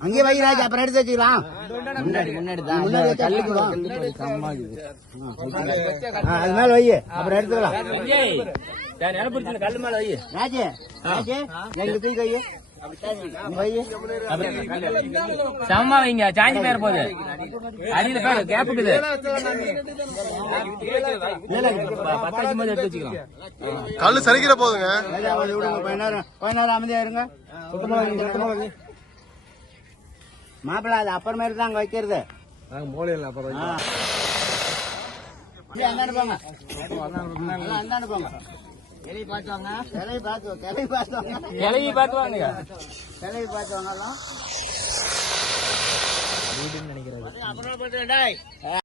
அங்கே வை ராஜு அப்புறம் எடுத்து வச்சுக்கலாம். முன்னாடி அது மேல வை அப்புறம் எடுத்துக்கலாம் கல்லு மேல வை. ராஜு ராஜு எங்க தூக்கி வை. வை. சமமா வைங்க சாஞ்சி பேர் போகுது அடியில பேர் கேப்புக்குது பத்தாச்சும் போது எடுத்து வச்சுக்கலாம். கல்லு சரிக்கிற போதுங்க. நேரம் அமைதியா இருங்க. சுத்தமா. மாப்பிள்ளை அது அப்புறமேட்டு தான் அங்க வைக்கிறது. மூலையில் அப்புறம் அந்தாண்ட போங்க அந்தாண்ட போங்க பார்த்து வாங்க கிளவி பார்த்து வா, கிளவி பார்த்து வாங்க. கிளவி பார்த்து வாங்க கிளவி பார்த்து வாங்கலாம் நினைக்கிறேன்